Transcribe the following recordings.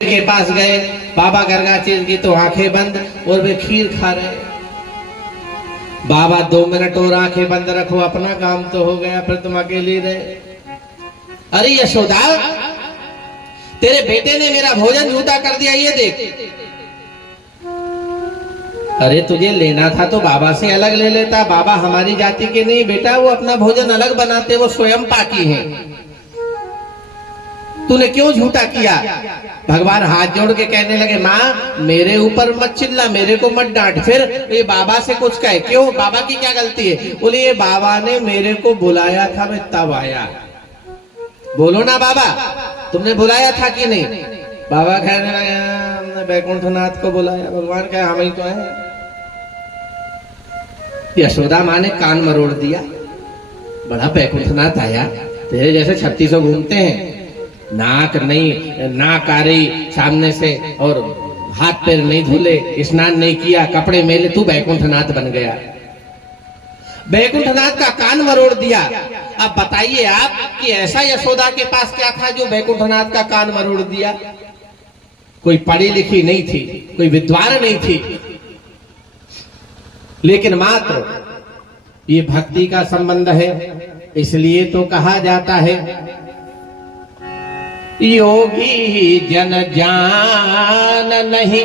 के पास गए, बाबा गर्गाचीर की तो आंखें बंद और वे खीर खा रहे। बाबा 2 मिनट और आंखें बंद रखो, अपना काम तो हो गया, फिर तुम अकेली रहे। अरे यशोदा, तेरे बेटे ने मेरा भोजन जूठा कर दिया, ये देख। अरे तुझे लेना था तो बाबा से अलग ले लेता, बाबा हमारी जाति के नहीं बेटा, वो अपना भोजन अलग बनाते, वो स्वयं पाकी हैं। तूने क्यों झूठा किया? भगवान हाथ जोड़ के कहने लगे, माँ मेरे ऊपर मत चिल्ला, मेरे को मत डांट। फिर ये बाबा से कुछ कहे, क्यों? बाबा की क्या गलती है? बोले ये बाबा ने मेरे को बुलाया था, मैं तब आया। बोलो ना बाबा, तुमने बुलाया था कि नहीं? बाबा कहने लगे, हमने बैकुंठनाथ को बुलाया। भगवान कहे, हम ही तो हैं। यशोदा माँ ने कान मरोड़ दिया, बड़ा बैकुंठनाथ आया, तेरे जैसे 3600 घूमते हैं, नाक नहीं, नाक आ रही सामने से, और हाथ पैर नहीं धुले, स्नान नहीं किया, कपड़े मेले, तू बैकुंठनाथ बन गया। बैकुंठनाथ का कान मरोड़ दिया। अब बताइए आप कि ऐसा यशोदा के पास क्या था जो बैकुंठनाथ का कान मरोड़ दिया? कोई पढ़ी लिखी नहीं थी, कोई विद्वान नहीं थी, लेकिन मात्र ये भक्ति का संबंध है, इसलिए तो कहा जाता है योगी जन जान नहीं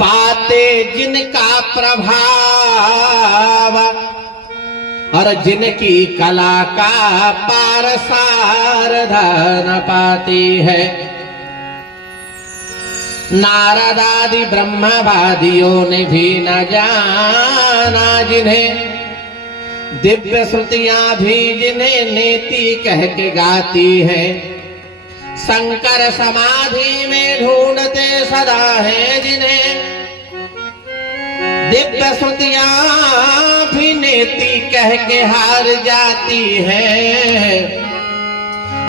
पाते जिनका प्रभाव, और जिनकी कला का पारसार धन पाती है। नारद आदि ब्रह्मवादियों ने भी न जाना जिन्हें, दिव्य श्रुतियां भी जिन्हें नेति कह के गाती है। शंकर समाधि में ढूंढते सदा है जिन्हें, दिव्य श्रुतियां भी नेति कह के हार जाती है।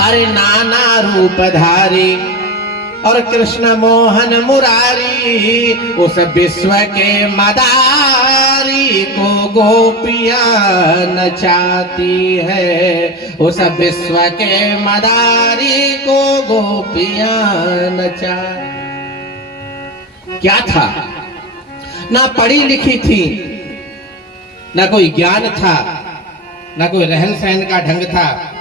अरे नाना रूपधारी और कृष्ण मोहन मुरारी, उस विश्व के मदारी को गोपियां नचाती है। उस विश्व के मदारी को गोपियां नचा। क्या था? ना पढ़ी लिखी थी, ना कोई ज्ञान था, ना कोई रहन सहन का ढंग था,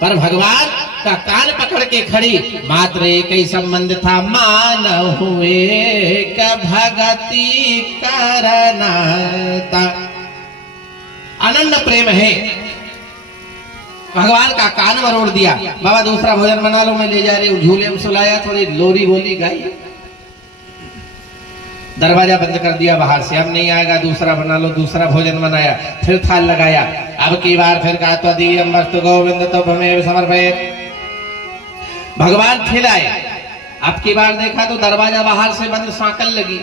पर भगवान का कान पकड़ के खड़ी, मात्र एक ही संबंध था, मान हुए का भगति करनाता। अनन्य प्रेम है। भगवान का कान मरोड़ दिया। बाबा दूसरा भोजन बना लो, मैं ले जा रही हूँ। झूले में सुलाया, थोड़ी लोरी बोली गाई, दरवाजा बंद कर दिया बाहर से, अब नहीं आएगा, दूसरा बना लो। दूसरा भोजन बनाया, फिर थाल लगाया। अब की बार फिर कहा, त्वदीयं वस्तु गोविंद तो भमेव समर्पयेत्। भगवान खिलाए। अब की बार देखा तो दरवाजा बाहर से बंद, सांकल लगी।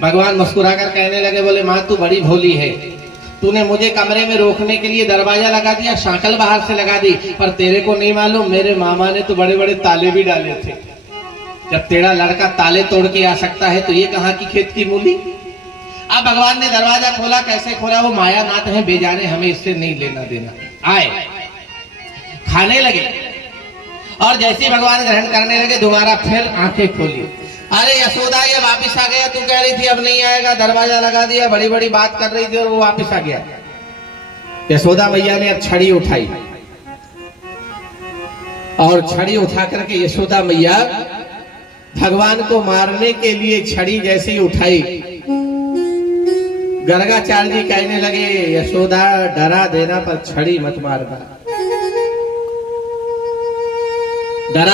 भगवान मुस्कुराकर कहने लगे, बोले माँ तू बड़ी भोली है, तूने मुझे कमरे में रोकने के लिए दरवाजा लगा दिया, सांकल बाहर से लगा दी, पर तेरे को नहीं मालूम मेरे मामा ने तो बड़े बड़े ताले भी डाले थे। जब तेरा लड़का ताले तोड़ के आ सकता है तो ये कहाँ की खेत की मूली। अब भगवान ने दरवाजा खोला। कैसे खोला? वो मायानाथ है, बेजाने, हमें इससे नहीं लेना देना। आए, खाने लगे, और जैसे भगवान ग्रहण करने लगे, दोबारा फिर आंखें खोली। अरे यशोदा, ये वापिस आ गया, तू कह रही थी अब नहीं आएगा, दरवाजा लगा दिया, बड़ी बड़ी बात कर रही थी और वो वापिस आ गया। यशोदा मैया ने अब छड़ी उठाई, और छड़ी उठा करके यशोदा मैया भगवान को मारने के लिए छड़ी जैसे ही उठाई, गर्गाचार्य जी कहने लगे, यशोदा डरा देना पर छड़ी मत मारना। डरा